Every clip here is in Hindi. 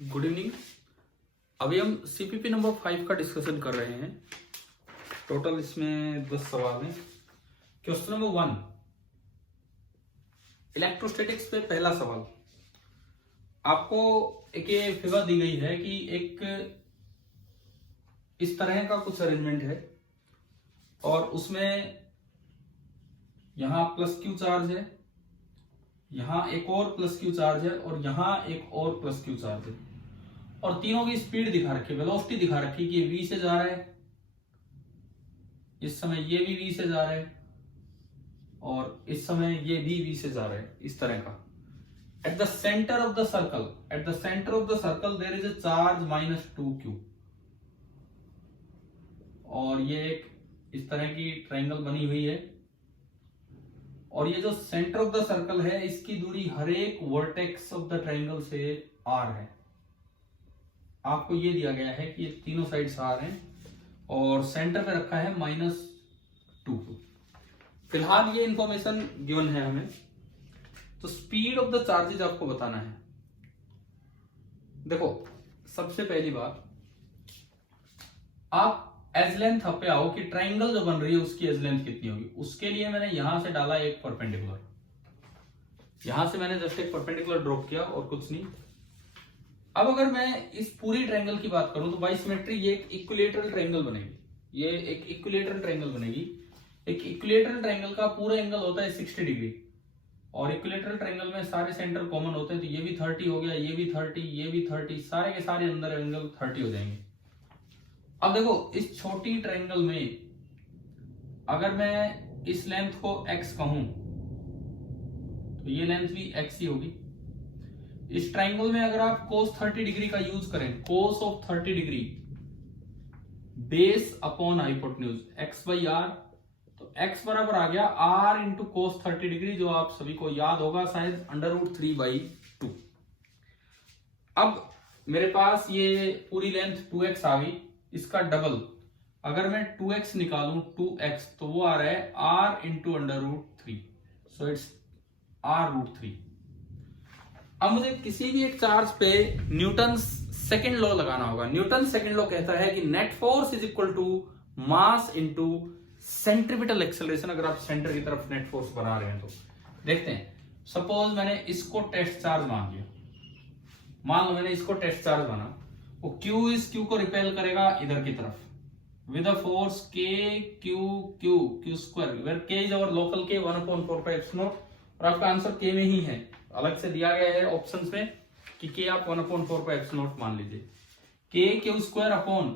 Good evening. अभी हम सीपीपी नंबर 5 का डिस्कशन कर रहे हैं। टोटल इसमें 10 सवाल हैं। क्वेश्चन नंबर 1, इलेक्ट्रोस्टैटिक्स पे पहला सवाल। आपको एक ये फिगर दी गई है कि एक इस तरह का कुछ अरेंजमेंट है और उसमें यहां प्लस क्यू चार्ज है, यहां एक और प्लस क्यू चार्ज है और यहां एक और प्लस क्यू चार्ज है और तीनों की स्पीड दिखा रखी है, वेलोसिटी दिखा रखी है कि ये v से जा रहा है, इस समय ये भी v से जा रहा है और इस समय ये भी v से जा रहा है। इस तरह का at the centre of the circle there is a charge -2q और ये एक इस तरह की ट्रायंगल बनी हुई है और ये जो सेंटर ऑफ द सर्कल है इसकी दूरी हर एक वर्टेक्स ऑफ द ट्रायंगल से r है। आपको ये दिया गया है कि ये तीनों साइड्स r हैं और सेंटर पे रखा है -2q। फिलहाल ये इंफॉर्मेशन गिवन है हमें, तो स्पीड ऑफ द चार्जेज आपको बताना है। देखो, सबसे पहली बात, आप एज लेंथ पे आओ कि ट्राइंगल जो बन रही है उसकी एज लेंथ कितनी होगी। उसके लिए मैंने यहां से डाला एक परपेंडिकुलर, यहां से मैंने जस्ट एक परपेंडिकुलर ड्रॉप किया और कुछ नहीं। अब अगर मैं इस पूरी ट्रायंगल की बात करूं तो बाई सिमेट्री ये एक इक्विलेटरल ट्रायंगल बनेगी। ये एक इक्विलेटरल ट्रायंगल बनेगी। एक इक्विलेटरल ट्रायंगल का पूरा एंगल होता है 60 डिग्री और इक्विलेटरल ट्रायंगल में सारे सेंटर कॉमन होते हैं, तो ये भी 30 हो गया, ये भी 30, ये भी 30, सारे के सारे अंदर एंगल 30 हो जाएंगे। अब देखो, इस छोटी ट्रायंगल में अगर मैं इस लेंथ को x कहूं तो ये लेंथ भी x ही होगी। इस ट्रायंगल में अगर आप cos 30 डिग्री का यूज करें, cos of 30 degree base upon hypotenuse x by R, तो x बराबर आ गया r इंटू कोस 30 डिग्री, जो आप सभी को याद होगा शायद √3/2। अब मेरे पास ये पूरी लेंथ 2x आ गई, इसका डबल अगर मैं 2x निकालूं 2x तो वो आ रहा है r into √3, so it's r√3। अब मुझे किसी भी एक चार्ज पे न्यूटन सेकंड लॉ लगाना होगा। न्यूटन सेकंड लॉ कहता है कि net force is equal to mass into centripetal acceleration. अगर आप सेंटर की तरफ नेट फोर्स बना रहे हैं तो देखते हैं। सपोज मैंने इसको टेस्ट चार्ज मान लिया, मान लो मैंने इसको टेस्ट चार्ज माना, वो Q इस Q को रिपेल करेगा इधर की तरफ with a force Q square, where K is our local K 1/4π0 और आपका आंसर K में ही है, अलग से दिया गया है ऑप्शंस में कि K आप 1/4π0 मान लीजिए। Q square upon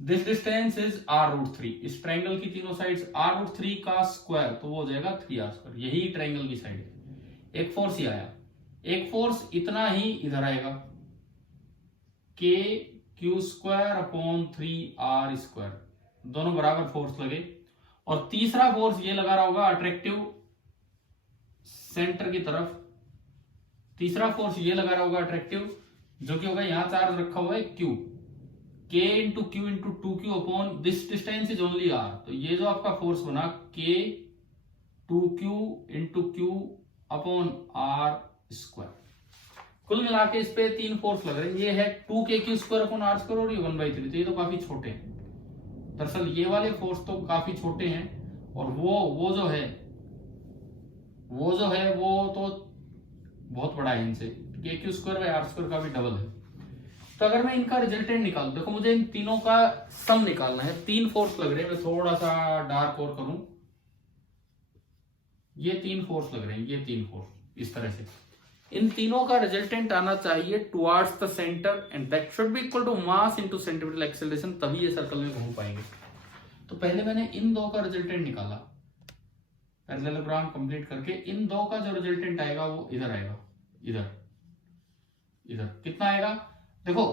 this distance is r√3। इस ट्रायंगल की तीनों साइड्स r√3 का स्क्वायर, तो वो हो जाएगा 3r²। यही ट्रायंगल की साइड है। एक फोर्स ही आया, एक फोर्स इतना ही इधर आएगा, Q स्क्वायर अपॉन 3r², दोनों बराबर फोर्स लगे। और तीसरा फोर्स ये लगा रहा होगा अट्रैक्टिव सेंटर की तरफ, तीसरा फोर्स ये लगा रहा होगा अट्रैक्टिव, जो कि होगा यहां चार्ज रखा हुआ है Q, K into Q into 2q upon this distance is only r। तो ये जो आपका फोर्स बना K 2q into Q upon r²। कुल मिला के इस पे 3 फोर्स लग रहे हैं। ये है 2kq स्क्वायर अपॉन r² और ये 1/3। तो ये तो काफी छोटे हैं, दरअसल ये वाले फोर्स तो काफी छोटे हैं और वो जो है वो तो बहुत बड़ा है इनसे, kq स्क्वायर बाई r² का भी डबल है। तो अगर मैं इनका रिजल्टेंट निकालूं, देखो मुझे इन तीनों का सम निकालना है। 3 फोर्स लग रहे हैं, मैं थोड़ा सा डार्क और करूं, ये 3 फोर्स लग रहे हैं, ये 3 फोर्स इस तरह से। इन तीनों का रिजल्टेंट आना चाहिए towards the centre and that should be equal to mass into centripetal acceleration, तभी ये सर्कल में घूम पाएंगे। तो पहले मैंने इन दो का रिजल्टेंट निकाला, पैरेललोग्राम कंप्लीट करके इन दो का जो रिजल्टेंट आएगा वो इधर आएगा, इधर कितना आएगा। देखो,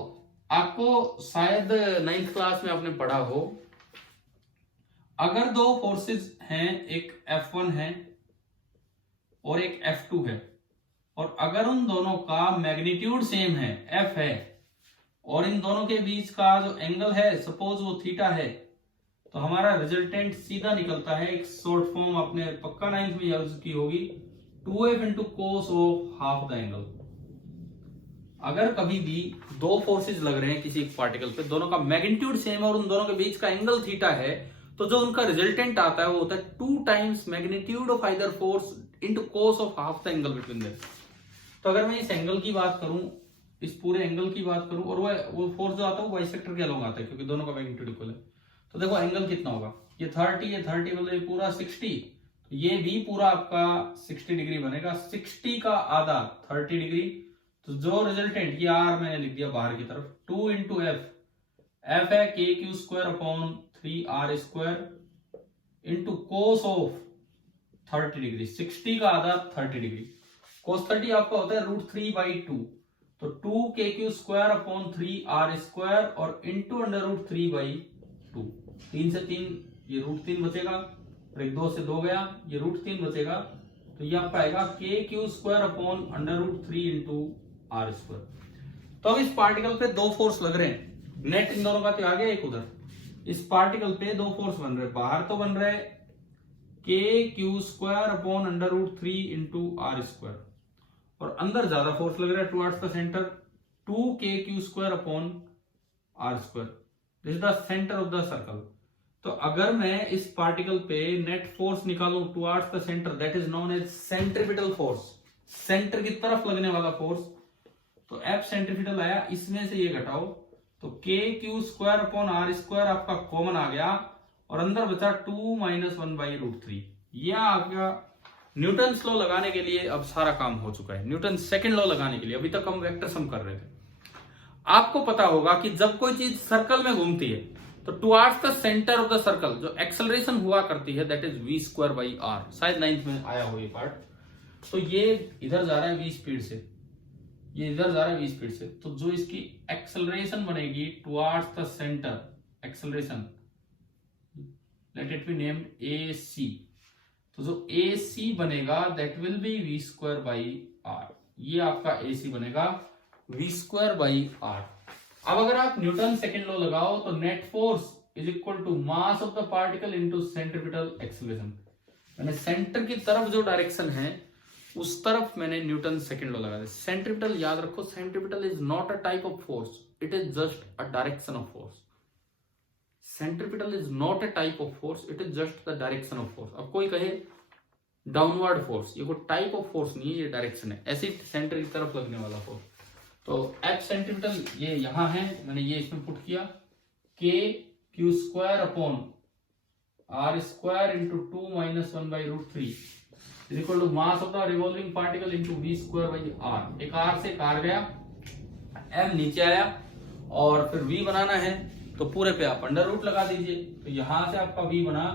आपको शायद 9th क्लास में आपने पढ़ा हो, अगर दो फोर्सेस हैं, एक F1 है और एक F2 है, और अगर उन दोनों का मैग्नीट्यूड सेम है, F है, और इन दोनों के बीच का जो एंगल है सपोज वो थीटा है, तो हमारा रिजल्टेंट सीधा निकलता है। एक शॉर्ट फॉर्म आपने पक्का 9th में यूज की होगी, 2f into cos of half the angle. अगर कभी भी दो फोर्सेस लग रहे हैं किसी एक पार्टिकल पे, दोनों का मैग्नीट्यूड सेम है और उन दोनों के बीच का एंगल थीटा है, तो जो उनका रिजल्टेंट आता है वो होता है 2 times magnitude of either force into cos of half the angle between them. तो अगर मैं इस एंगल की बात करूं, इस पूरे एंगल की बात करूं, और वो फोर्स जो आता है वो बाइसेक्टर के अलोंग आता है क्योंकि दोनों का मैग्नीट्यूड इक्वल है। तो देखो एंगल कितना होगा, ये 30, ये 30 मतलब ये पूरा 60, तो ये भी पूरा आपका 60 डिग्री बनेगा। 60 का आधा 30 डिग्री, तो जो रिजल्टेंट, ये आर मैंने लिख दिया बाहर की तरफ, 2 इंटू एफ, एफ है के q square upon 3r square into cos of 30 degree. 60 का आधा 30 डिग्री, कोस 30 आपका होता है √3/2, तो 2 k q square upon 3r square और इंटू √3/2। 3 से 3 ये √3 बचेगा, और एक 2 से 2 गया, ये √3 बचेगा, तो ये आपका आएगा के q square upon √3 into r square. तो अब इस पार्टिकल पे दो फोर्स लग रहे हैं, नेट इन दोनों का तो आ गया एक उधर। इस पार्टिकल पे दो फोर्स बन रहे हैं, बाहर तो बन रहे के q square upon √3 into r square, और अंदर ज्यादा फोर्स लग रहा है towards the centre, 2 k q square upon r square. This is the centre of the circle. तो अगर मैं इस पार्टिकल पे नेट फोर्स निकालूं towards the centre, that is known as centripetal force, centre की तरफ लगने वाला फोर्स। तो F सेंट्रीपिटल आया, इसमें से ये घटाओ, तो के q square upon r square आपका कॉमन आ गया, और अंदर बचा 2 - 1/√3। यह आ गया। न्यूटन लॉ लगाने के लिए अब सारा काम हो चुका है। न्यूटन सेकंड लॉ लगाने के लिए, अभी तक हम वेक्टर सम कर रहे थे। आपको पता होगा कि जब कोई चीज सर्कल में घूमती है तो towards the centre of the circle जो एक्सेलरेशन हुआ करती है दैट इज v²/r। शायद 9th में आया हो ये पार्ट। तो ये इधर जा रहा है v स्पीड से, ये इधर जा रहा है v स्पीड से, तो जो इसकी एक्सेलरेशन बनेगी towards the centre, acceleration let it be named ac, तो जो ac बनेगा दैट विल बी v²/r। ये आपका ac बनेगा v²/r। अब अगर आप न्यूटन सेकंड लॉ लगाओ तो net force is equal to mass of the particle into centripetal acceleration. मैंने सेंटर की तरफ जो डायरेक्शन है उस तरफ मैंने न्यूटन सेकंड लॉ लगा दिया। सेंट्रीपिटल याद रखो, centripetal is not a type of force, it is just a direction of force. Centripetal is not a type of force, it is just the direction of force. अब कोई कहे डाउनवर्ड फोर्स, ये कोई टाइप ऑफ फोर्स नहीं है, ये डायरेक्शन है, ऐसे सेंटर की तरफ लगने वाला फोर्स। तो F सेंट्रीपिटल ये यहां है, मैंने ये इसमें पुट किया, k q square upon r square into 2 - 1/√3 is equal to mass of the revolving particle into v²/r। एक r से कार गया, m नीचे आया, और फिर v बनाना है तो पूरे पे आप अंडर रूट लगा दीजिए। तो यहां से आपका v बना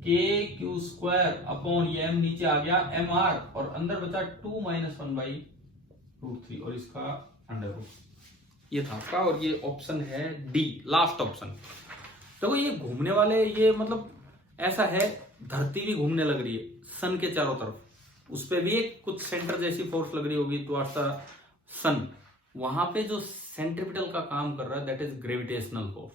के क्यू स्क्वायर अपॉन ये m नीचे आ गया mr, और अंदर बचा 2 - 1/√3 और इसका अंडर रूट। ये था आपका, और ये ऑप्शन है डी, लास्ट ऑप्शन। तो ये घूमने वाले, ये मतलब ऐसा है, धरती भी घूमने लग रही है सन के चारों तरफ, उस पे भी एक कुछ सेंटर जैसी फोर्स लग रही होगी टुवर्ड्स द सन। वहां पे जो सेंट्रीपिटल का काम कर रहा है दैट इज ग्रेविटेशनल फोर्स,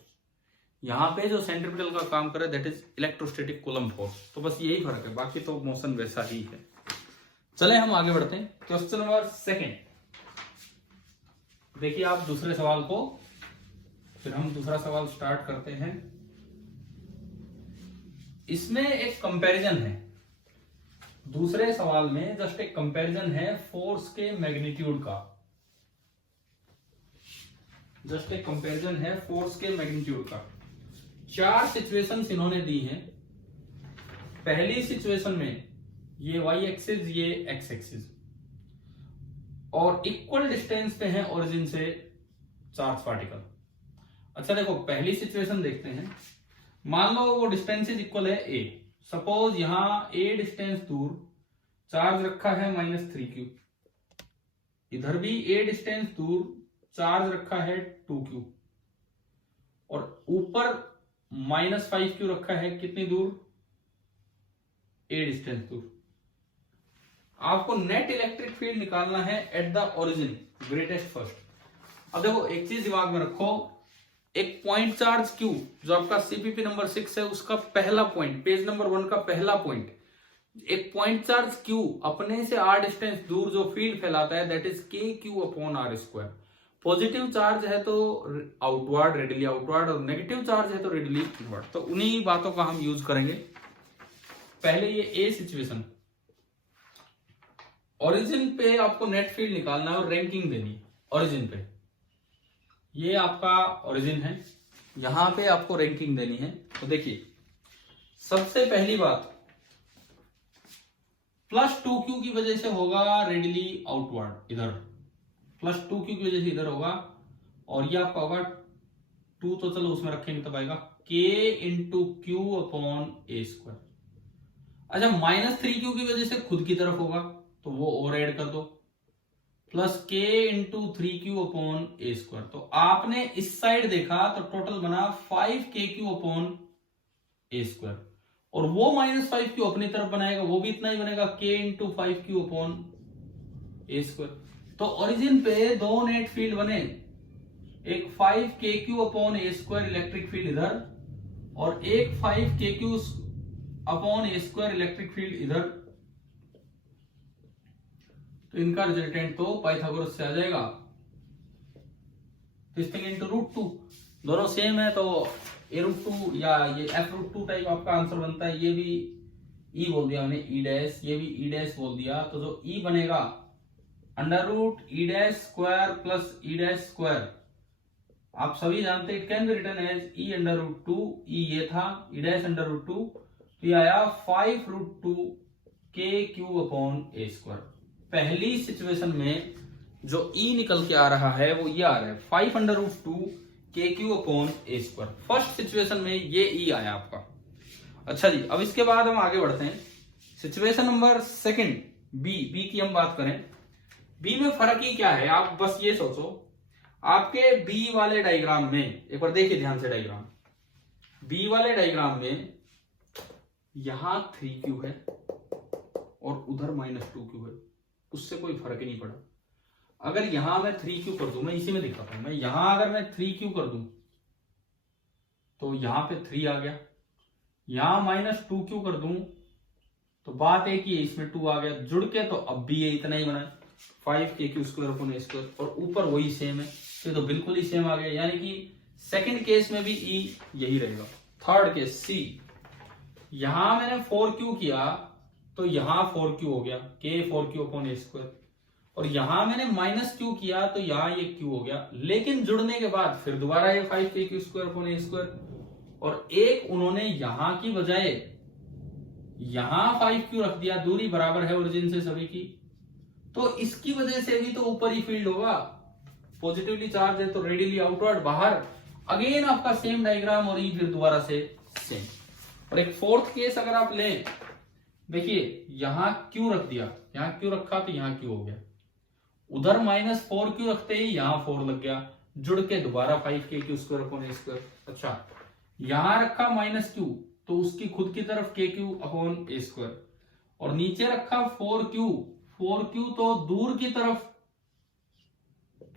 यहाँ पे जो सेंट्रीपिटल का काम कर रहा है that is electrostatic coulomb force. तो बस यही फर्क है, बाकी तो मोशन वैसा ही है। चले हम आगे बढ़ते हैं। क्वेश्चन नंबर 2 देखिए आप दूसरे सवाल को, फिर हम दूसरा सवाल स्टार्ट करते हैं। इसमें एक कंपैरिजन है, दूसरे सवाल में जस्ट एक कंपैरिजन है फोर्स के मैग्नीट्यूड का, जस्ट एक कंपैरिजन है फोर्स के मैग्नीट्यूड का। 4 सिचुएशंस इन्होंने दी हैं। पहली सिचुएशन में ये y एक्सिस, ये x एक्सिस, और इक्वल डिस्टेंस पे है ओरिजिन से चार्ज पार्टिकल। अच्छा देखो पहली सिचुएशन देखते हैं। मान लो वो डिस्टेंस इक्वल है a, सपोज यहां a डिस्टेंस दूर चार्ज रखा है -3q, इधर भी a डिस्टेंस दूर चार्ज रखा है 2q, और ऊपर -5q रखा है कितनी दूर, a डिस्टेंस दूर। आपको नेट इलेक्ट्रिक फील्ड निकालना है at the origin, greatest first. अब देखो एक चीज दिमाग में रखो, एक पॉइंट चार्ज Q जो आपका सीपीपी नंबर 6 है उसका पहला पॉइंट, पेज नंबर 1 का पहला पॉइंट, एक पॉइंट चार्ज Q अपने से r डिस्टेंस दूर जो फील्ड फैलाता है that is KQ upon r square. Positive charge है तो आउटवर्ड, रेडियली आउटवर्ड, और नेगेटिव चार्ज है तो रेडियली इनवर्ड। तो उन्हीं बातों का हम यूज करेंगे। पहले ये ए सिचुएशन, ओरिजिन पे आपको नेट फील्ड निकालना है और रैंकिंग देनी है ओरिजिन पे। ये आपका ओरिजिन है, यहां पे आपको रैंकिंग देनी है। तो देखिए सबसे पहली बात, +2q की वजह से होगा रेडियली आउटवर्ड, इधर +2q की वजह से इधर होगा, और ये आपका होगा 2, तो चलो उसमें रखेंगे तब आएगा k into Q upon a square. अच्छा, -3q की वजह से खुद की तरफ होगा तो वो और ऐड कर दो, plus k into 3q upon a square. तो आपने इस साइड देखा तो टोटल बना 5kq अपॉन ए स्क्वायर, और वो -5q अपनी तरफ बनाएगा, वो भी इतना ही बनेगा k into 5q upon a square. तो ओरिजिन पे दो नेट फील्ड बने, एक 5kq upon a square electric field इधर, और एक 5kq upon a square electric field इधर। तो इनका रिजल्टेंट तो पाइथागोरस से आ जाएगा, दिस थिंग इनटू √2, दोनों सेम है तो a√2 या ये f√2 टाइप आपका आंसर बनता है। ये भी e बोल दिया मैंने, e डैश, ये भी e डैश बोल दिया, तो जो e बनेगा √e dash square plus e dash square. आप सभी जानते हैं it can be written as e √2, e ये था, e डैश √2, तो ये आया 5√2 kq अपॉन ए स्क्वायर। पहली सिचुएशन में जो e निकल के आ रहा है वो ये आ रहा है 5√2 kq upon a square. First situation में ये e आया आपका। अच्छा जी, अब इसके बाद हम आगे बढ़ते हैं। सिचुएशन नंबर सेकंड, बी की हम बात करें। बी में फर्क ही क्या है, आप बस ये सोचो, आपके बी वाले डायग्राम में, एक बार देखिए ध्यान से डायग्राम, बी वाले डायग्राम में यहां 3q है और उधर -2q है, उससे कोई फर्क ही नहीं पड़ा। अगर यहां मैं 3q कर दूं, मैं इसी में दिखाता हूं, मैं यहां अगर मैं 3q कर दूं तो यहां पे 3 आ गया, यहां -2q कर दूं तो बात एक ही है, इसमें 2 आ गया, जुड़ के तो अब भी ये इतना ही बना है 5kq square upon a square, और ऊपर वही सेम है, तो बिल्कुल ही सेम आ गया। यानी कि सेकंड केस में भी e यही रहेगा। थर्ड केस सी, यहां मैंने 4q किया तो यहां 4q हो गया, k 4q upon a square, और यहां मैंने -q किया तो यहां ये q हो गया, लेकिन जुड़ने के बाद फिर दोबारा ये 5kq square upon a square, और एक उन्होंने यहां की बजाय यहां 5q रख दिया, दूरी बराबर है ओरिजिन से सभी की, तो इसकी वजह से भी तो ऊपर ही फील्ड होगा, पॉजिटिवली चार्ज है तो रेडियली आउटवर्ड बाहर। अगेन आपका सेम डायग्राम और ई फिर दोबारा से सेम। और एक फोर्थ केस अगर आप लें, देखिए यहां क्यू रख दिया, यहां क्यू रखा तो यहां क्यू हो गया, उधर -4q रखते ही यहां 4 लग गया, जुड़ के दोबारा 5kq square upon a square. अच्छा, यहां रखा -q तो उसकी खुद की तरफ kq अपॉन ए स्क्वायर, और नीचे रखा 4q तो दूर की तरफ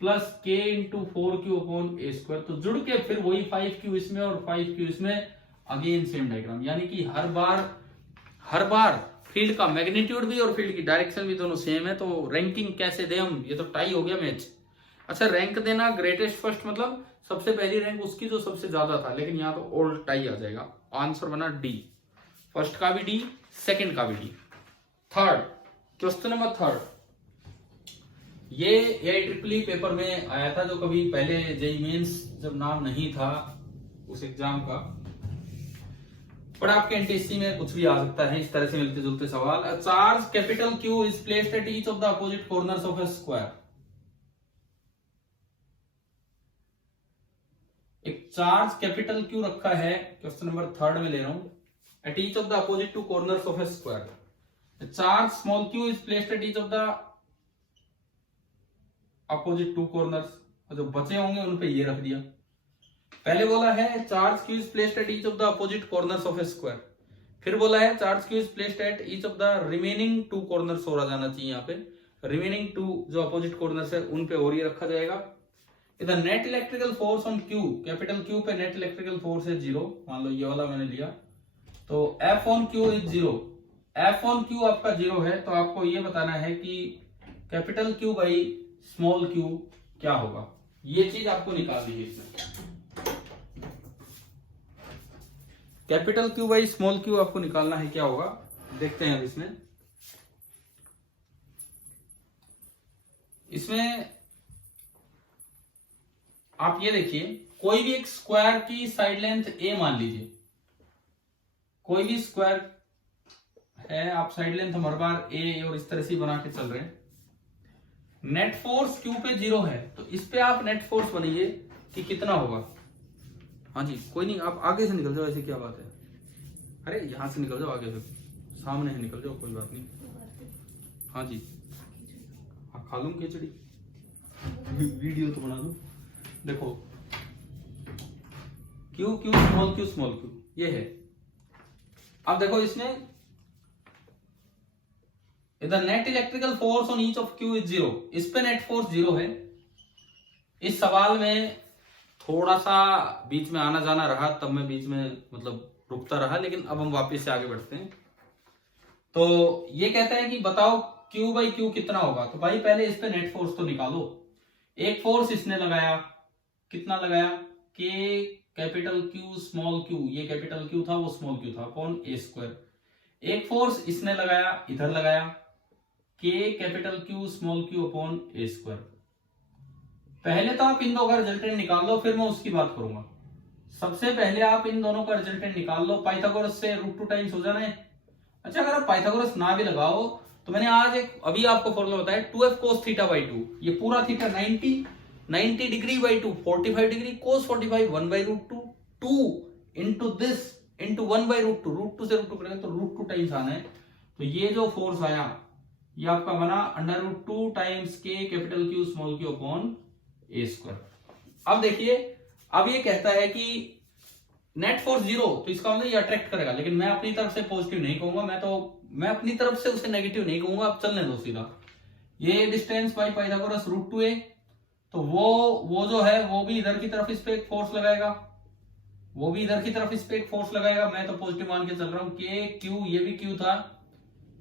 plus k into 4q upon a square, तो जुड़ के फिर वही 5q इसमें और 5q इसमें, अगेन सेम डायग्राम। यानी कि हर बार फील्ड का मैग्नीट्यूड भी और फील्ड की डायरेक्शन भी दोनों सेम है। तो रैंकिंग कैसे दें हम, ये तो टाई हो गया मैच। अच्छा, रैंक देना ग्रेटेस्ट फर्स्ट, मतलब सबसे पहली रैंक उसकी जो सबसे ज्यादा था, लेकिन यहाँ तो ओल्ड टाई आ जाएगा। आंसर बना डी, फर्स्ट का भी डी, सेकंड का भी D. Third question number third, ये AIEEE पेपर में आया था, जो कभी पहले जेईई मेंस जब नाम नहीं था उस एग्जाम का, पर आपके एनटीएससी में कुछ भी आ सकता है इस तरह से मिलते जुलते सवाल। A charge capital Q is placed at each of the opposite corners of a square. एक चार्ज कैपिटल Q रखा है, क्वेश्चन नंबर थर्ड में ले रहा हूं, at each of the opposite two corners of a square. Charge small q is placed at each of the opposite two corners, जो बचे होंगे उन पे ये रख दिया। पहले बोला है charge q is placed at each of the opposite corners of A square, फिर बोला है charge q is placed at each of the remaining to corners, और आ जाना चाहिए यहाँ पे रिमेनिंग टू जो अपोजिट कॉर्नर्स है उन पे और ये रखा जाएगा। इधर net electrical force on q, capital Q पे नेट इलेक्ट्रिकल फोर्स है 0, मान लो ये वाला मैंने लिया, तो F on Q is 0, F on Q आपका 0 है, तो आपको ये बताना है कि capital Q by small q क्या होगा। ये चीज आपको निकालनी है इसमें। Capital Q by small Q आपको निकालना है, क्या होगा देखते हैं अब इसमें आप ये देखिए, कोई भी एक स्क्वायर की साइड लेंथ ए मान लीजिए, कोई भी स्क्वायर है, आप साइड लेंथ हर बार ए और इस तरह से बना के चल रहे हैं। नेट फोर्स क्यू पे 0 है, तो इस पे आप नेट फोर्स बनाइए कि कितना होगा। हाँ जी, कोई नहीं, आप आगे से निकल जाओ, ऐसी क्या बात है, अरे यहां से निकल जाओ, आगे से सामने से निकल जाओ, कोई बात नहीं। हाँ जी, हाँ खा लूं खिचड़ी, वीडियो तो बना लूं। देखो क्यू क्यू स्मॉल क्यू ये है। अब देखो इसमें the net electrical force on each of Q is 0, इस पे नेट फोर्स 0 है। इस सवाल में थोड़ा सा बीच में आना जाना रहा, तब मैं बीच में मतलब रुकता रहा, लेकिन अब हम वापस से आगे बढ़ते हैं। तो ये कहता है कि बताओ क्यू बाई क्यू कितना होगा। तो भाई पहले इस पे नेट फोर्स तो निकालो। एक फोर्स इसने लगाया, कितना लगाया, K capital Q small Q, ये कैपिटल क्यू था वो स्मॉल क्यू था, अपॉन ए स्क्वायर। एक फोर्स इसने लगाया, इधर लगाया, K capital Q small Q upon a square. पहले तो आप इन दो का रिजल्टेंट निकाल लो, फिर मैं उसकी बात करूंगा। सबसे पहले आप इन दोनों का रिजल्टेंट निकाल लो, पाइथागोरस से √2 टाइम्स हो जाना है। अच्छा, अगर आप पाइथागोरस ना भी लगाओ तो मैंने आज एक अभी आपको फॉर्मूला बताया 2f cos थीटा बाई 2, ये पूरा theta 90 degree by 2 45 degree, cos 45 1 by √2, 2 into this into 1 by √2, √2 से √2 करेंगे तो √2 टाइम्स आना है। तो ये जो फोर्स आया ये आपका बना √2 times K capital Q small Q upon a square. अब देखिए, अब ये कहता है कि नेट फोर्स 0, तो इसका मतलब ये अट्रैक्ट करेगा, लेकिन मैं अपनी तरफ से पॉजिटिव नहीं कहूंगा, मैं अपनी तरफ से उसे नेगेटिव नहीं कहूंगा। अब चलने दो सीधा, ये डिस्टेंस बाई पाइथागोरस √2a, तो वो जो है वो भी इधर की तरफ इस पे एक फोर्स लगाएगा, वो भी इधर की तरफ इस पे एक फोर्स लगाएगा। मैं तो पॉजिटिव मान के चल रहा हूं, के क्यू, ये भी क्यू था,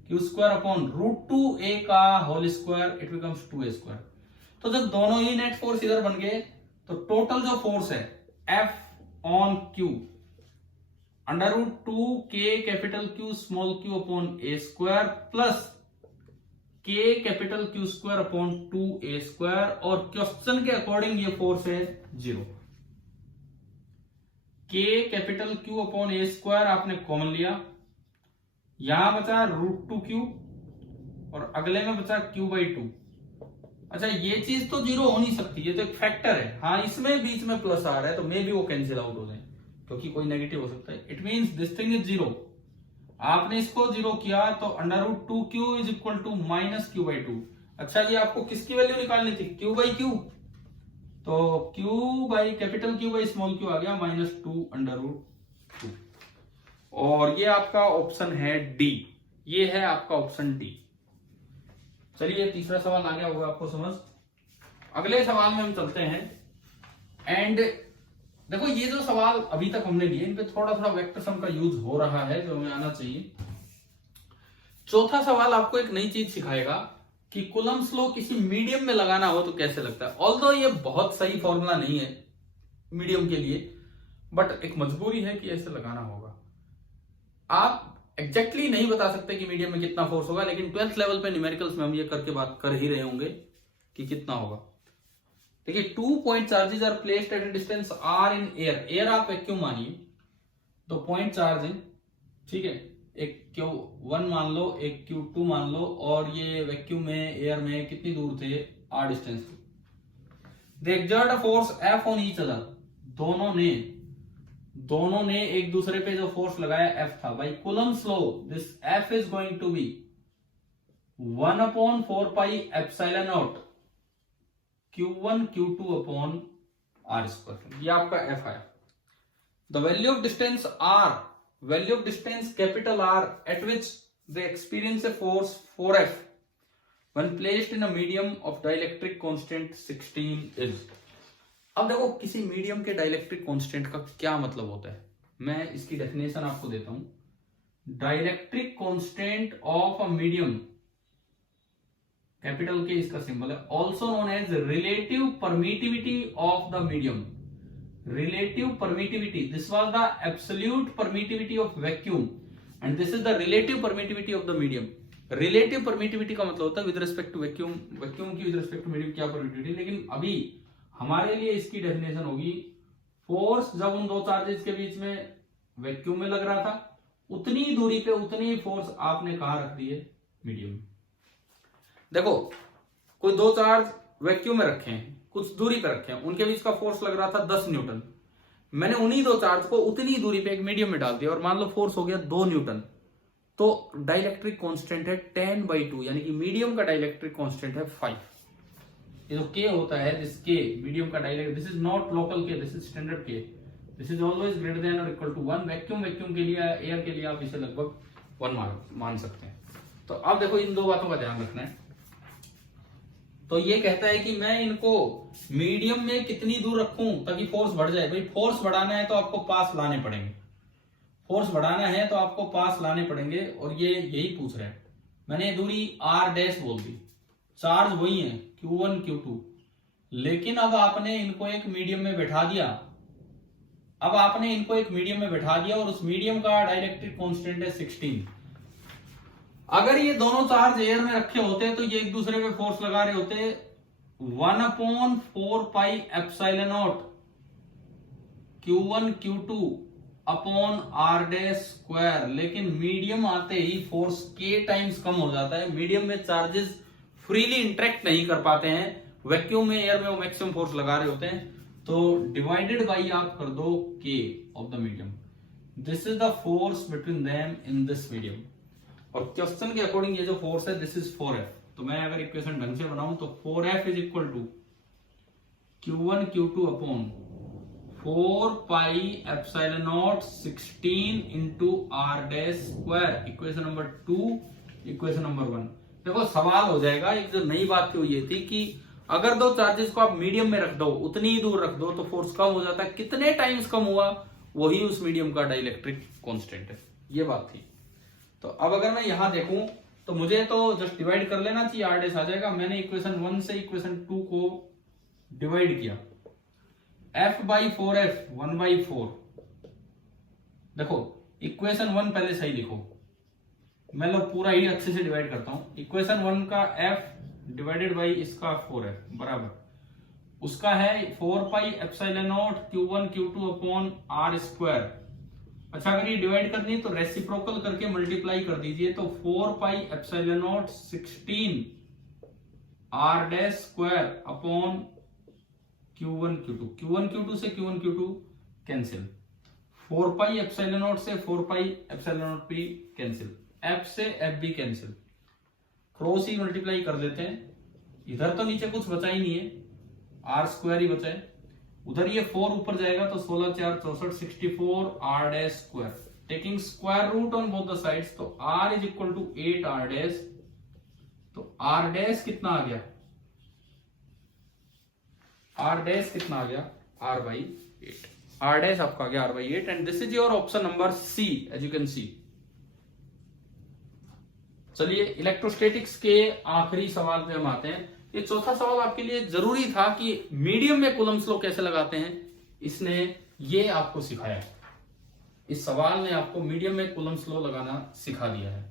क्यू स्क्वायर अपॉन √2a का whole square, it becomes 2a square. तो जब दोनों ही नेट फोर्स इधर बन गए तो टोटल जो फोर्स है F on Q √2 K capital Q small q upon a square plus K capital Q square upon 2a square, और क्वेश्चन के अकॉर्डिंग ये फोर्स है 0। K capital Q upon a square आपने कॉमन लिया, यहां बचा √2q और अगले में बचा q बाई 2। अच्छा, ये चीज तो 0 हो नहीं सकती, ये तो एक फैक्टर है। हाँ, इसमें बीच में प्लस आ रहा है तो मे भी वो कैंसिल आउट हो जाए, क्योंकि कोई नेगेटिव हो सकता है। It means this thing is 0। आपने इसको 0 किया तो √2q is equal to minus q by 2। अच्छा जी, आपको किसकी वैल्यू निकालनी थी, q बाई q, तो q by capital Q by small q आ गया -2 √2। और ये आपका ऑप्शन है डी, ये है आपका ऑप्शन डी। चलिए, तीसरा सवाल आ गया होगा आपको समझ। अगले सवाल में हम चलते हैं। एंड देखो, ये जो सवाल अभी तक हमने लिए, इन पे थोड़ा थोड़ा वेक्टर सम का यूज हो रहा है, जो हमें आना चाहिए। चौथा सवाल आपको एक नई चीज सिखाएगा कि कूलम्ब्स लॉ किसी मीडियम में लगाना हो तो कैसे लगता है। ऑल्दो ये बहुत सही फॉर्मूला नहीं है मीडियम के लिए, बट एक मजबूरी है कि ऐसे लगाना होगा। आप एग्जैक्टली नहीं बता सकते कि मीडियम में कितना फोर्स होगा, लेकिन 12th लेवल पे न्यूमेरिकल्स में हम ये करके बात कर ही रहे होंगे कि कितना होगा। देखिए, 2 point charges are placed at a distance r in air. Air आप वैक्यूम मानिए, तो पॉइंट चार्ज है, ठीक है, एक Q1 मान लो, एक Q2 मान लो, और ये वैक्यूम में एयर में कितनी दूर थे, r डिस्टेंस थे। They exert a force F on each other. दोनों ने एक दूसरे पे जो फोर्स लगाया F था। By Coulomb's law this F is going to be 1/4 pi epsilon naught Q1 Q2 upon r square. ये आपका F आया। The value of distance R, value of distance capital R at which they experience a force 4F when placed in a medium of dielectric constant 16 is। अब देखो, किसी मीडियम के डाइलेक्ट्रिक कांस्टेंट का क्या मतलब होता है, मैं इसकी डेफिनेशन आपको देता हूं। Dielectric constant of a medium capital K इसका सिंबल है। Also known as relative permittivity of the medium. Relative permittivity, this was the absolute permittivity of vacuum and this is the relative permittivity of the medium. Relative permittivity का मतलब होता है with respect to vacuum, vacuum की विद रिस्पेक्ट टू मीडियम क्या परमिटिविटी। लेकिन अभी हमारे लिए इसकी डेफिनेशन होगी फोर्स जब उन दो चार्जेस के बीच में वैक्यूम में लग रहा था, उतनी दूरी पे उतनी फोर्स आपने कहां रख दी है, मीडियम। देखो कोई दो चार्ज वैक्यूम में रखे हैं, कुछ दूरी पे रखे हैं, उनके बीच का फोर्स लग रहा था 10 न्यूटन। मैंने उन्हीं दो चार्ज को उतनी दूरी पे एक मीडियम में डाल दिया और मान लो फोर्स हो गया 2 न्यूटन, तो डाइलेक्ट्रिक कांस्टेंट है 10/2, यानी कि मीडियम का डाइलेक्ट्रिक कांस्टेंट है 5। ये जो के होता है, दिस के मीडियम का dielectric, this is not local के, दिस इज स्टैंडर्ड के, this is always greater than और इक्वल टू 1। वैक्यूम के लिए, एयर के लिए आप इसे लगभग 1 मान सकते हैं। तो अब देखो इन दो बातों का ध्यान रखना है। तो ये कहता है कि मैं इनको मीडियम में कितनी दूर रखूं ताकि फोर्स बढ़ जाए। भाई फोर्स बढ़ाना है तो आपको पास लाने पड़ेंगे, फोर्स बढ़ाना है तो आपको पास लाने पड़ेंगे, और ये यही पूछ रहे हैं। मैंने दूरी r डैश बोल दी, चार्ज वही है Q1 Q2, लेकिन अब आपने इनको एक मीडियम में बैठा दिया। अब आपने इनको एक मीडियम में बैठा दिया और उस मीडियम का डाइलेक्ट्रिक कांस्टेंट है 16। अगर ये दोनों चार्ज एयर में रखे होते तो ये एक दूसरे पे फोर्स लगा रहे होते 1/4 pi epsilon naught Q1 Q2 upon r dash square. लेकिन मीडियम आते ही फोर्स k टाइम्स कम हो जाता है। मीडियम में चार्जेस फ्रीली इंटरेक्ट नहीं कर पाते हैं, वैक्यूम में, एयर में वो मैक्सिमम फोर्स लगा रहे होते हैं। तो डिवाइडेड बाई आप कर दो k of the medium, this is the force between them in this medium. और क्वेश्चन के अकॉर्डिंग ये जो फोर्स है दिस इज 4F। तो मैं अगर इक्वेशन ढंग से बनाऊं तो 4F is equal to Q1 Q2 upon 4 pi epsilon naught 16 into r dash square. Equation number 2, equation number 1। देखो सवाल हो जाएगा, एक जो नई बात तो ये थी कि अगर दो चार्जेस को आप मीडियम में रख दो, उतनी ही दूर रख दो, तो फोर्स कम हो जाता है। कितने टाइम्स कम हुआ, वही उस मीडियम का डाइलेक्ट्रिक कांस्टेंट है, ये बात थी। तो अब अगर मैं यहां देखूं तो मुझे तो जस्ट डिवाइड कर लेना चाहिए, r डैश आ जाएगा। मैंने इक्वेशन 1 से इक्वेशन 2 को डिवाइड किया, F/4F 1/4। देखो इक्वेशन 1 पहले सही लिखो, मैं लोग पूरा ही अच्छे से डिवाइड करता हूं। इक्वेशन 1 का F डिवाइडेड बाई इसका 4F बराबर उसका है 4 pi epsilon naught Q1 Q2 upon r square. अच्छा अगर ये डिवाइड करनी है तो रेसिप्रोकल करके मल्टीप्लाई कर दीजिए, तो 4 pi epsilon naught 16 r dash square upon Q1 Q2। Q1 Q2 से Q1 Q2 cancel, 4 pi epsilon not से 4 पाई एप्सिलॉन नॉट भी कैंसिल, F से F भी कैंसिल, क्रॉस ही मल्टीप्लाई कर देते हैं। इधर तो नीचे कुछ बचा ही नहीं है, r स्क्वायर ही बचा है। उधर ये 4 ऊपर जाएगा तो 16 4 64 64 r dash square, taking square root on both the sides, तो r is equal to 8 r dash. तो r डैश कितना आ गया, r डैश कितना आ गया, r/8। r डैश आपका आ गया r/8 and this is your option number C as you can see. चलिए इलेक्ट्रोस्टैटिक्स के आखिरी सवाल पे हम आते हैं। ये चौथा सवाल आपके लिए जरूरी था कि मीडियम में कूलम्ब लॉ कैसे लगाते हैं, इसने ये आपको सिखाया। इस सवाल ने आपको मीडियम में कूलम्ब लॉ लगाना सिखा दिया है।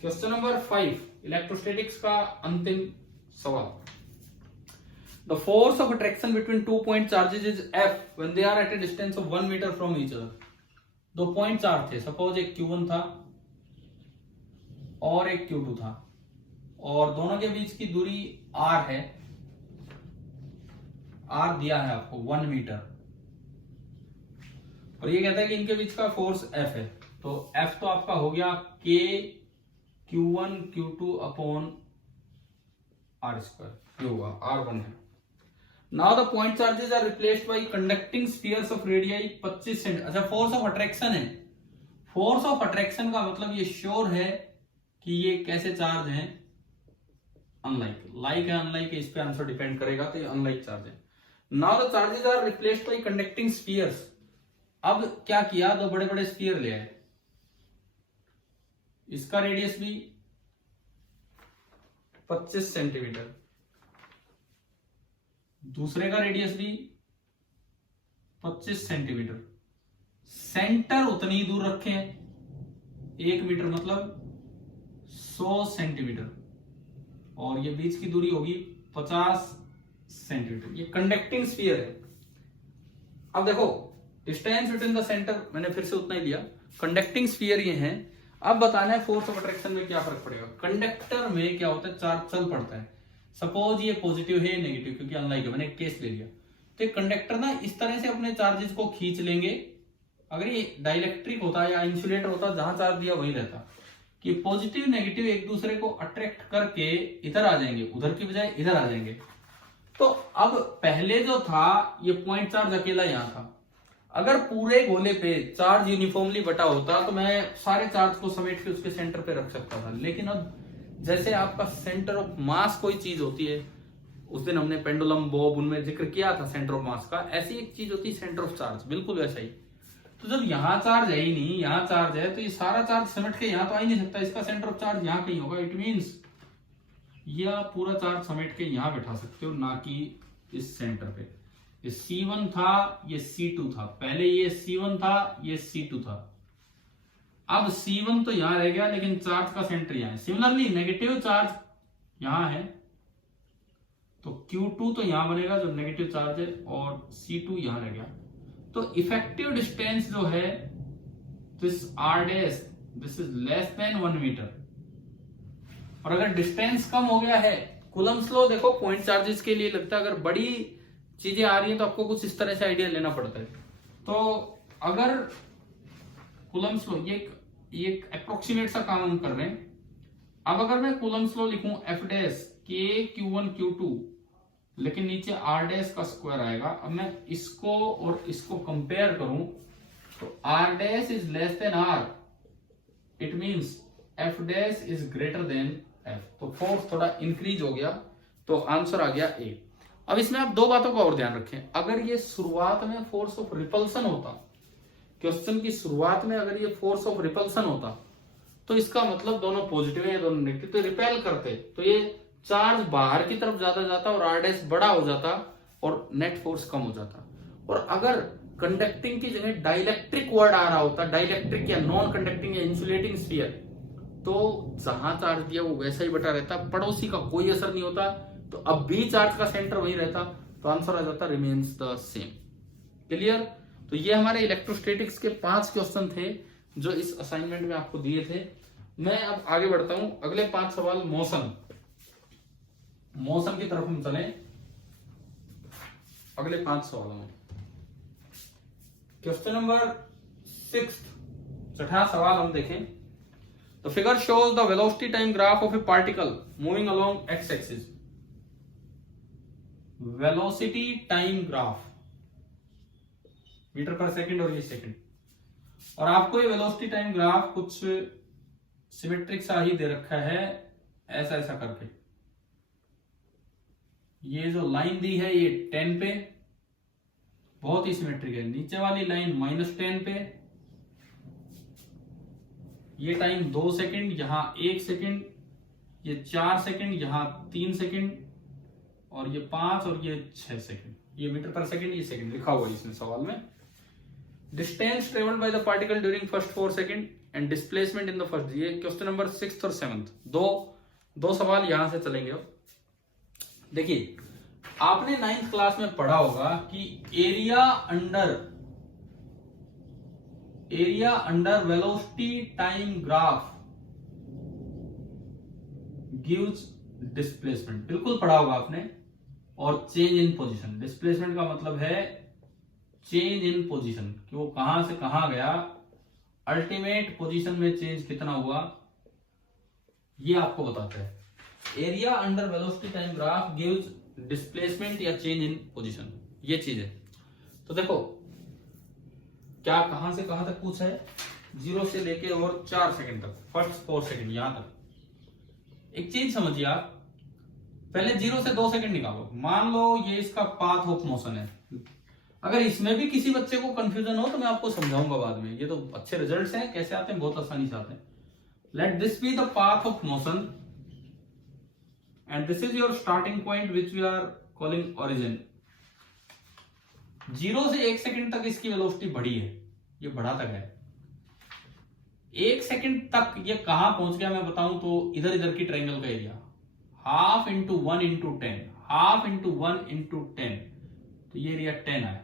क्वेश्चन नंबर 5 इलेक्ट्रोस्टैटिक्स का अंतिम सवाल। The force of attraction between 2 point charges is F when they are at a distance of 1 metre from each other. 2 point charge थे, सपोज एक Q1 था और एक Q2 था, और दोनों के बीच की दूरी r है, r दिया है आपको 1 मीटर, और ये कहता है कि इनके बीच का फोर्स F है। तो F तो आपका हो गया K Q1 Q2 upon r square, ये होगा r1 है। Now the point charges are replaced by conducting spheres of radii 25 cent. अच्छा फोर्स ऑफ अट्रैक्शन है, फोर्स ऑफ अट्रैक्शन का मतलब ये श्योर है कि ये कैसे चार्ज हैं, अनलाइक, लाइक है अनलाइक है, इस पे आंसर डिपेंड करेगा, तो ये अनलाइक चार्ज है। Now the charges are replaced by conducting spheres. अब क्या किया, दो बड़े बड़े स्फीयर ले आए, इसका रेडियस भी 25 सेंटीमीटर, दूसरे का रेडियस भी 25 सेंटीमीटर। सेंटर उतनी दूर रखे हैं, 1 मीटर मतलब 100 सेंटीमीटर, और ये बीच की दूरी होगी 50 सेंटीमीटर। ये कंडक्टिंग स्फीयर है। अब देखो डिस्टेंस बिटवीन द सेंटर मैंने फिर से उतना ही लिया, कंडक्टिंग स्फीयर ये है। अब बताना है फोर्स ऑफ अट्रैक्शन में क्या फर्क पड़ेगा। कंडक्टर में क्या होता है, चार्ज चल पड़ता है। सपोज ये पॉजिटिव है नेगेटिव, क्योंकि अनलाइक है, मैंने एक केस ले लिया, तो कंडक्टर ना इस तरह से अपने चार्जेस को खींच लेंगे। अगर ये डाइलेक्ट्रिक होता या इंसुलेटर होता, जहां चार्ज दिया वही रहता, कि पॉजिटिव नेगेटिव एक दूसरे को अट्रैक्ट करके इधर आ जाएंगे, उधर की बजाय इधर आ जाएंगे। तो अब पहले जो था ये पॉइंट चार्ज अकेला यहां था, अगर पूरे गोले पे चार्ज यूनिफॉर्मली बटा होता तो मैं सारे चार्ज को समेट के उसके सेंटर पे रख सकता था। लेकिन अब जैसे आपका सेंटर ऑफ मास कोई चीज होती है, उस दिन हमने पेंडुलम बॉब उनमें जिक्र किया था सेंटर ऑफ मास का, ऐसी एक चीज होती है सेंटर ऑफ चार्ज, बिल्कुल वैसा ही। तो जब यहाँ चार्ज है ही नहीं, यहाँ चार्ज है, तो ये सारा चार्ज समेट के यहाँ तो आ ही नहीं सकता, इसका सेंटर ऑफ चार्ज यहाँ कहीं होगा। इट मीन्स यह पूरा चार्ज समेट के यहाँ बैठा सकते हो, ना कि इस सेंटर पे। ये C1 था, ये C2 था, पहले ये C1 था, ये C2 था। अब C1 तो यहां रह गया, लेकिन चार्ज का सेंटर यहां है। सिमिलरली नेगेटिव चार्ज यहां है, तो Q2 तो यहां बनेगा जो नेगेटिव चार्ज है, और C2 यहां रह गया। तो इफेक्टिव डिस्टेंस जो है this R dash, this is less than 1 metre. और अगर डिस्टेंस कम हो गया है, कूलम्ब्स लॉ देखो पॉइंट चार्जेस के लिए लगता है, अगर बड़ी चीजें आ रही हैं तो आपको कुछ इस तरह से आइडिया लेना पड़ता है। तो अगर कूलम्ब्स लॉ, ये अप्रोक्सीमेट सा काम हम कर रहे हैं। अब अगर मैं कूलम्ब्स लॉ लिखूं F dash K Q1 Q2, लेकिन नीचे R डैश का स्क्वायर आएगा। अब मैं इसको और इसको कंपेयर करूं तो R dash is less then R, it means F dash is greater than F। तो फोर्स थोड़ा इंक्रीज हो गया, तो आंसर आ गया A। अब इसमें आप दो बातों का और ध्यान रखें। अगर ये शुरुआत में फोर्स ऑफ रिपल्सन होता, क्वेश्चन की शुरुआत में अगर ये फोर्स ऑफ रिपल्सन होता, तो इसका मतलब दोनों पॉजिटिव है, दोनों नेगेटिव, तो रिपेल करते, तो ये चार्ज बाहर की तरफ ज्यादा जाता और R डैश बड़ा हो जाता और नेट फोर्स कम हो जाता। और अगर कंडक्टिंग की जगह डाइलेक्ट्रिक वर्ड आ रहा होता, डाइलेक्ट्रिक या नॉन कंडक्टिंग या इंसुलेटिंग स्फीयर, तो जहां चार्ज दिया वो वैसा ही बटा रहता, पड़ोसी का कोई असर नहीं होता, तो अब भी चार्ज का सेंटर वही रहता, तो आंसर आ जाता रिमेन्स द सेम। क्लियर? तो ये हमारे इलेक्ट्रोस्टैटिक्स के 5 क्वेश्चन थे जो इस असाइनमेंट में आपको दिए थे। मैं अब आगे बढ़ता हूं, अगले 5 सवाल मौसम की तरफ हम चले। अगले 5 सवालों में क्वेश्चन नंबर 6, छठा सवाल हम देखें। The figure shows the velocity time graph of a particle moving along x-axis. Velocity time graph, metre पर सेकंड और ये सेकंड, और आपको ये वेलोसिटी टाइम ग्राफ कुछ सिमेट्रिक सा ही दे रखा है, ऐसा ऐसा करके। ये जो लाइन दी है ये 10 पे, बहुत ही सिमेट्रिक है। नीचे वाली लाइन -10 पे, ये टाइम 2 सेकंड, यहां 1 सेकंड, ये 4 सेकंड, यहां 3 सेकंड, और ये 5 और ये 6 सेकंड। ये मीटर पर सेकंड, ये सेकंड लिखा हुआ है इसमें सवाल में। Distance travelled by the particle during first 4 second and displacement in the first. ये क्वेश्चन नंबर 6 और 7, दो सवाल यहां से चलेंगे। अब देखिए, आपने 9th क्लास में पढ़ा होगा कि area under velocity time graph gives displacement, बिल्कुल पढ़ा होगा आपने। और चेंज इन पोजीशन, डिस्प्लेसमेंट का मतलब है चेंज इन पोजीशन, कि वो कहां से कहां गया, अल्टीमेट पोजीशन में चेंज कितना हुआ, ये आपको बताता है। Area under velocity time graph gives displacement या चेंज इन पोजीशन, ये चीज है। तो देखो क्या कहां से कहां तक पूछा है, 0 से लेके और 4 सेकंड तक, फर्स्ट 4 सेकंड यहां तक। एक चीज समझिए आप, पहले 0 से 2 सेकंड निकालो। मान लो ये इसका पाथ ऑफ मोशन है। अगर इसमें भी किसी बच्चे को कंफ्यूजन हो तो मैं आपको समझाऊंगा बाद में। ये तो अच्छे रिजल्ट्स हैं, कैसे आते हैं, बहुत आसानी से आते हैं। Let this be the path of motion and this is your starting point which we are calling origin. 0 से 1 सेकंड तक इसकी वेलोसिटी बढ़ी है, ये बढ़ा तक है। 1 सेकंड तक ये कहां पहुंच गया मैं बताऊं तो इधर इधर की ट्रायंगल का area half into 1 into 10, half into 1 into 10, तो ये एरिया 10 आया।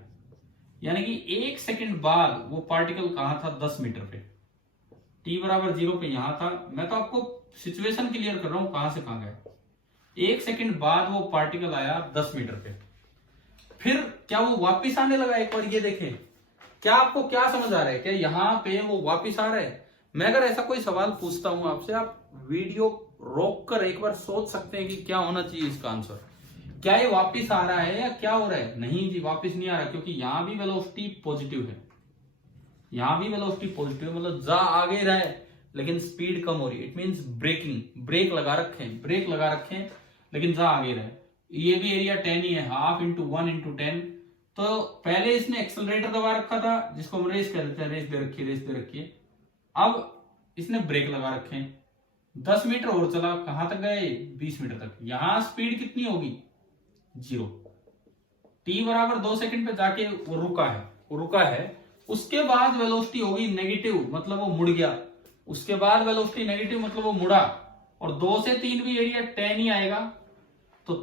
यानी कि 1 सेकंड बाद वो पार्टिकल कहां था, 10 मीटर पे, t बराबर 0 पे यहां था। मैं तो आपको सिचुएशन क्लियर कर रहा हूं कहां से कहां गया। 1 सेकंड बाद वो पार्टिकल आया 10 मीटर पे, फिर क्या वो वापिस आने लगा? एक बार ये देखें, क्या आपको क्या समझ आ रहा है? क्या यहां पे वो वापिस आ रहा है? मैं अगर ऐसा कोई सवाल पूछता हूं आपसे, आप वीडियो रोक कर एक बार सोच सकते हैं कि क्या होना चाहिए इसका आंसर। क्या ये वापिस आ रहा है या क्या हो रहा है? नहीं जी, वापिस नहीं आ रहा, क्योंकि यहां भी वेलोसिटी पॉजिटिव है, यहां भी वेलोसिटी पॉजिटिव है, मतलब जा आगे रहा है लेकिन स्पीड कम हो रही है। इट मींस ब्रेकिंग, ब्रेक लगा रखें लेकिन जा आगे रहा है। ये भी एरिया 10 ही है, हाफ इंटू 1 इंटू 10। तो पहले इसने एक्सेलरेटर दबा रखा था जिसको हम रेस कहते हैं, रेस दे रखी है। अब इसने ब्रेक लगा रखे हैं, 10 मीटर और चला, कहां तक गए? 20 मीटर तक। यहां स्पीड कितनी होगी? 0। t बराबर 2 सेकंड पे जाके वो रुका है। उसके बाद वेलोसिटी होगी नेगेटिव, मतलब वो मुड़ गया। उसके बाद वेलोसिटी नेगेटिव मतलब वो मुड़ा, और 2 से 3 भी एरिया 10 ही आएगा, तो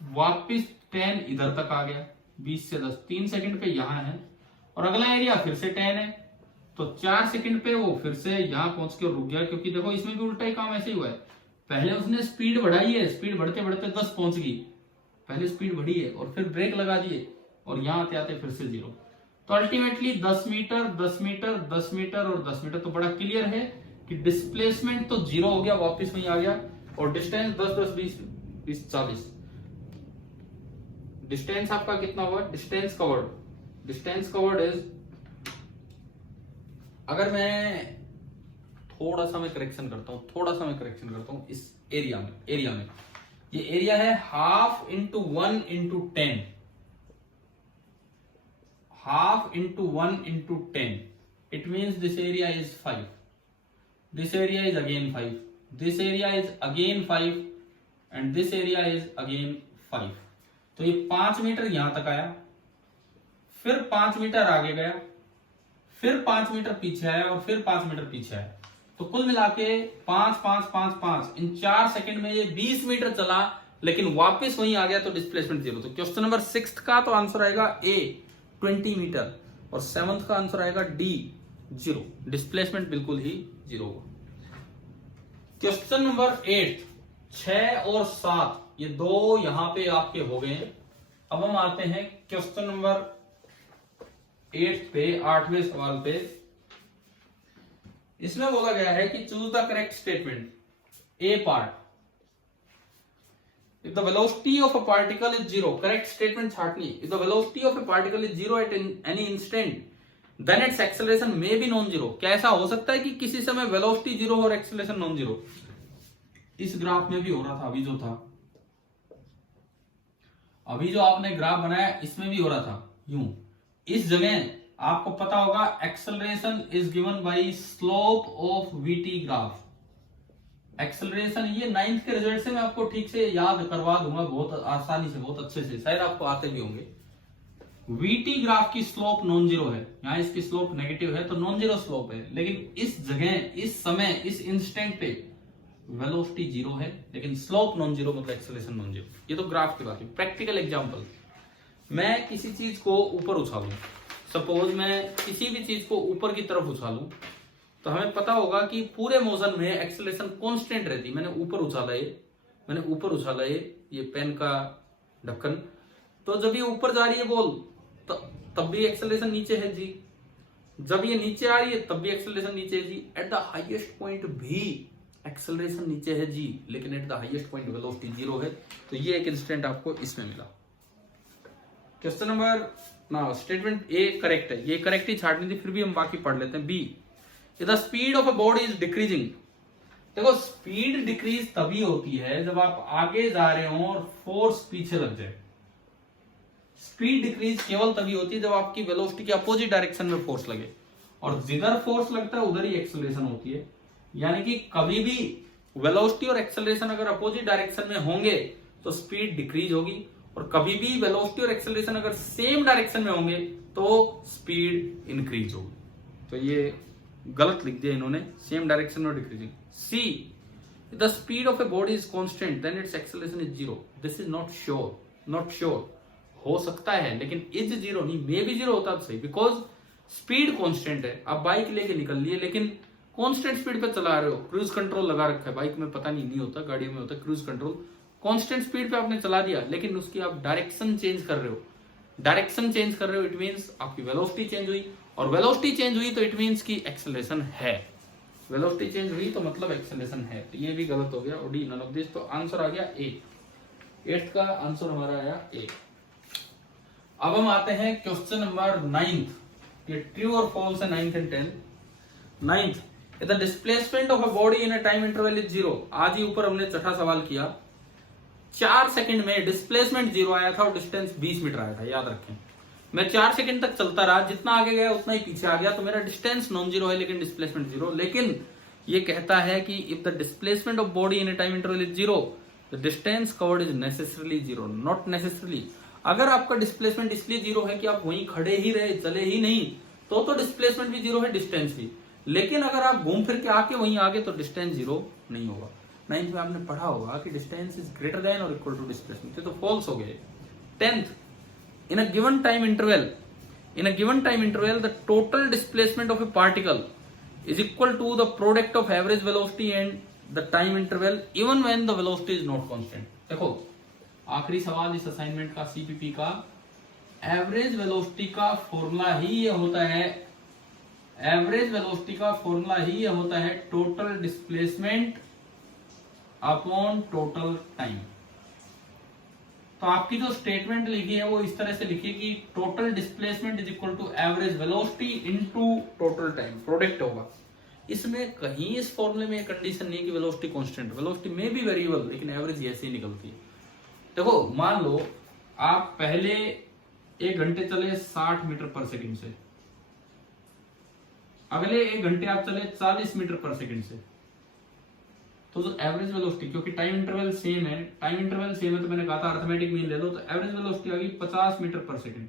वापिस 10 इधर तक आ गया। 20 से 10, 3 सेकंड पे यहां है, और अगला एरिया फिर से 10 है, तो 4 सेकंड पे वो फिर से यहां पहुंच के रुक गया। क्योंकि देखो इसमें भी उल्टा ही काम ऐसे ही हुआ है, पहले उसने स्पीड बढ़ाई है, स्पीड बढ़ते बढ़ते 10 पहुंच गई, पहले स्पीड बढ़ी है और फिर ब्रेक लगा दिए, और यहां आते आते फिर से 0। तो अल्टीमेटली 10 मीटर 10 मीटर 10 मीटर और 10 मीटर। तो बड़ा क्लियर है कि डिस्प्लेसमेंट तो 0 हो गया, वापस वहीं आ गया, और डिस्टेंस 10 10 20 20 40। डिस्टेंस आपका कितना हुआ? डिस्टेंस कवर्ड इज, अगर मैं थोड़ा सा मैं करेक्शन करता हूं इस एरिया में ये एरिया है half into 1 into 10, half into 1 into 10। It means this area is 5, this area is again 5, this area is again 5, and this area is again 5। तो ये 5 मीटर यहां तक आया, फिर 5 मीटर आगे गया, फिर 5 मीटर पीछे आया, और फिर 5 मीटर पीछे आया। तो कुल मिला के 5 5 5 5, इन 4 सेकंड में ये 20 मीटर चला, लेकिन वापस वहीं आ गया, तो डिस्प्लेसमेंट 0। तो क्वेश्चन नंबर 6 का तो आंसर आएगा ए 20 मीटर, और 7th का आंसर आएगा डी 0। डिस्प्लेसमेंट बिल्कुल ही 0 होगा। क्वेश्चन नंबर 8, 6 और 7 ये दो यहां पे आपके हो गए। अब हम आते हैं क्वेश्चन नंबर 8 पे, 8वें सवाल पे। इसमें बोला गया है कि choose the correct statement. A part, if the velocity of a particle is 0, correct statement छाटनी। if the velocity of a particle is 0 at any instant, then its acceleration may be non-zero। क्या ऐसा हो सकता है कि किसी समय वेलोसिटी 0 और एक्सेलरेशन नॉन जीरो? इस ग्राफ में भी हो रहा था, अभी जो आपने ग्राफ बनाया इसमें भी हो रहा था यूं। इस जगह आपको पता होगा acceleration is given by slope of VT graph. Acceleration ये 9th के रिजल्ट से मैं आपको ठीक से याद करवा दूंगा, बहुत आसानी से, बहुत अच्छे से, शायद आपको आते भी होंगे। वीटी ग्राफ की स्लोप नॉन जीरो है, यहां इसकी स्लोप नेगेटिव है, तो नॉन जीरो स्लोप है। लेकिन इस जगह, इस समय, इस इंस्टेंट पे वेलोसिटी 0 है, लेकिन स्लोप नॉन जीरो, मतलब एक्सेलरेशन नॉन जीरो। ये तो ग्राफ की बात है। प्रैक्टिकल एग्जांपल, मैं किसी चीज को ऊपर उछालूं, सपोज मैं किसी भी चीज को ऊपर की तरफ उछालूं, तो हमें पता होगा कि पूरे मोशन में एक्सेलरेशन कांस्टेंट रहती। मैंने ऊपर उछाला ये पेन का ढक्कन, तो जब ये ऊपर जा रही है बॉल, तब भी एक्सेलरेशन नीचे है जी, जब ये नीचे आ रही है तब भी एक्सेलरेशन नीचे है जी, एट द हाईएस्ट पॉइंट भी एक्सेलरेशन नीचे है जी, लेकिन at the highest point velocity 0 है। तो ये एक इंस्टेंट आपको इसमें मिला। क्वेश्चन नंबर ना, स्टेटमेंट ए करेक्ट है, ये करेक्ट ही छाटनी थी, फिर भी हम बाकी पढ़ लेते हैं। B, the speed of a body is decreasing. देखो स्पीड डिक्रीज तभी होती है जब आप आगे जा रहे हो और फोर्स पीछे लग जाए। स्पीड डिक्रीज केवल तभी होती है जब आपकी वेलोसिटी के अपोजिट डायरेक्शन में फोर्स लगे, और जिधर फोर्स लगता है उधर ही एक्सेलरेशन होती है। यानी कि कभी भी वेलोसिटी और एक्सेलरेशन अगर अपोजिट डायरेक्शन में होंगे तो स्पीड डिक्रीज होगी, और कभी भी वेलोसिटी और एक्सेलरेशन अगर सेम डायरेक्शन में होंगे तो स्पीड इंक्रीज होगी। तो ये गलत लिख दिया इन्होंने, सेम डायरेक्शन में decreasing. C, the speed of a body is constant then its acceleration is zero. This is not sure, not sure. हो सकता है लेकिन इज जीरो नहीं, मे भी जीरो होता तो सही, बिकॉज स्पीड कांस्टेंट है। आप बाइक लेके निकल लिए लेकिन कांस्टेंट स्पीड पे चला रहे हो, क्रूज कंट्रोल लगा रखा है, बाइक में पता नहीं होता, गाड़ियों में होता है क्रूज कंट्रोल। कांस्टेंट स्पीड पे आपने चला दिया लेकिन उसकी आप डायरेक्शन चेंज कर रहे हो, डायरेक्शन चेंज कर रहे हो, इट मींस आपकी वेलोसिटी चेंज हुई, और वेलोसिटी चेंज हुई तो इट मींस की एक्सेलरेशन है। वेलोसिटी चेंज हुई तो मतलब एक्सेलरेशन है। तो ये भी गलत हो गया, और डी नन ऑफ दिस। तो आंसर आ गया ए, 8th का आंसर हमारा आया ए। अब हम आते हैं क्वेश्चन नंबर 9th, ये ट्रू और फॉल्स है 9th and 10th। 9th, the displacement of a body in a time interval is zero. आज ही ऊपर हमने छठा सवाल किया, 4 सेकंड में डिस्प्लेसमेंट जीरो आया था और डिस्टेंस 20 मीटर आया था, याद रखें। मैं 4 सेकंड तक चलता रहा, जितना आगे गया उतना ही पीछे आ गया, तो मेरा डिस्टेंस नॉन जीरो है लेकिन डिस्प्लेसमेंट जीरो। लेकिन ये कहता है कि if the displacement of body in a time interval is zero the distance covered is necessarily zero, not necessarily. अगर आपका डिस्प्लेसमेंट इसलिए जीरो है कि आप वहीं खड़े ही रहे, चले ही नहीं, तो डिस्प्लेसमेंट भी जीरो है, डिस्टेंस भी। लेकिन अगर आप घूम फिर के आके वहीं आगे तो डिस्टेंस जीरो नहीं होगा। 9th में आपने पढ़ा होगा कि डिस्टेंस इज ग्रेटर देन और इक्वल टू डिस्प्लेसमेंट, तो फॉल्स हो गए। 10th, in a given time interval the total displacement of a particle is equal to the product of average velocity and the time interval even when the velocity is not constant। देखो आखिरी सवाल इस असाइनमेंट का, सीपीपी का, एवरेज वेलोसिटी का फॉर्मूला ही ये होता है, एवरेज वेलोसिटी का फॉर्मूला ही ये होता है total displacement upon total time. तो आपकी जो स्टेटमेंट लिखी है वो इस तरह से लिखिए कि total displacement is equal to average velocity into total time, product होगा। इसमें कहीं इस फॉर्मूले में कंडीशन नहीं कि वेलोसिटी कांस्टेंट, वेलोसिटी में भी वेरिएबल, लेकिन एवरेज ऐसे ही निकलती है। देखो मान लो आप पहले 1 घंटे चले 60 मीटर पर सेकंड से, अगले 1 घंटे आप चले 40 मीटर पर सेकंड से, तो जो एवरेज वेलोसिटी, क्योंकि टाइम इंटरवल सेम है, टाइम इंटरवल सेम है तो मैंने कहा था अरिथमेटिक मीन ले लो, तो एवरेज वेलोसिटी आ गई 50 मीटर पर सेकंड।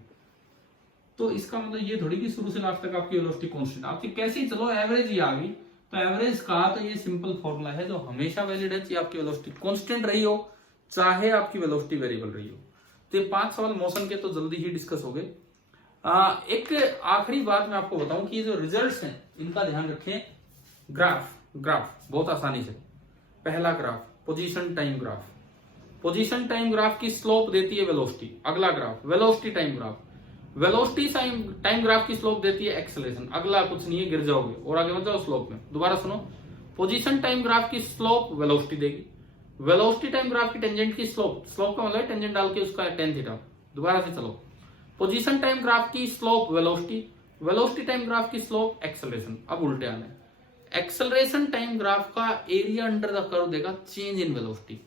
तो इसका मतलब ये थोड़ी कि शुरू से लास्ट तक आपकी वेलोसिटी कांस्टेंट, आपकी कैसे ही चलो एवरेज ही आ गई। तो एवरेज का तो ये सिंपल फॉर्मूला है जो हमेशा वैलिड है, चाहे आपकी वेलोसिटी कांस्टेंट रही हो चाहे आपकी वेलोसिटी वेरिएबल रही हो। तो ये 5 सवाल मोशन के तो जल्दी ही डिस्कस हो गए। एक आखिरी बात मैं आपको बताऊं कि ये जो रिजल्ट्स हैं इनका ध्यान रखें। ग्राफ बहुत आसानी से, पहला graph position time graph, position time graph की स्लोप देती है वेलोसिटी। अगला graph velocity time graph, velocity time graph की स्लोप देती है एक्सेलरेशन। अगला कुछ नहीं है, गिर जाओगे और आगे मत जाओ स्लोप में। दोबारा सुनो, पोजीशन टाइम ग्राफ की स्लोप वेलोसिटी देगी, वेलोसिटी टाइम ग्राफ की टेंजेंट की स्लोप, स्लोप का मतलब टेंजेंट डाल के उसका tan थीटा। दोबारा से चलो, पोजीशन टाइम ग्राफ की slope velocity, velocity time graph की स्लोप एक्सेलरेशन। अब उल्टे आने, एक्सेलरेशन टाइम ग्राफ का एरिया अंडर द कर्व देगा चेंज इन वेलोसिटी,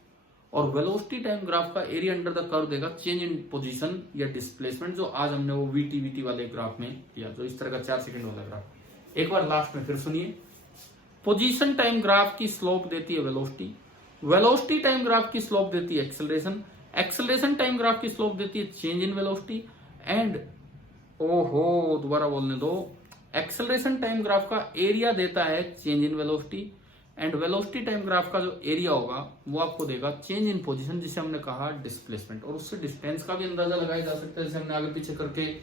और वेलोसिटी टाइम ग्राफ का एरिया अंडर द कर्व देगा चेंज इन पोजीशन या डिस्प्लेसमेंट, जो आज हमने वो वीटी वाले ग्राफ में किया, जो इस तरह का 4 सेकंड वाला ग्राफ। एक बार लास्ट में फिर सुनिए, पोजीशन टाइम ग्राफ की स्लोप देती है वेलोसिटी, वेलोसिटी टाइम ग्राफ की स्लोप देती है एक्सेलरेशन, एक्सेलरेशन टाइम ग्राफ की स्लोप देती है चेंज इन वेलोसिटी, एंड ओहो दोबारा बोलने दो, एक्सेलरेशन टाइम ग्राफ का एरिया देता है change in velocity, and velocity time graph का जो एरिया होगा वो आपको देगा चेंज इन पोजीशन, जिसे हमने कहा डिस्प्लेसमेंट। और उससे डिस्टेंस का भी अंदाजा लगाया जा सकता है, जैसे हमने आगे पीछे करके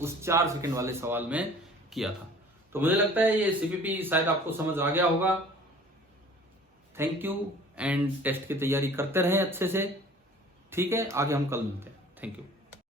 उस 4 सेकंड वाले सवाल में किया था। तो मुझे लगता है ये सीपीपी शायद आपको समझ आ गया होगा। थैंक यू, एंड टेस्ट की तैयारी करते रहें अच्छे से, ठीक है। आगे हम कल मिलते हैं, थैंक यू।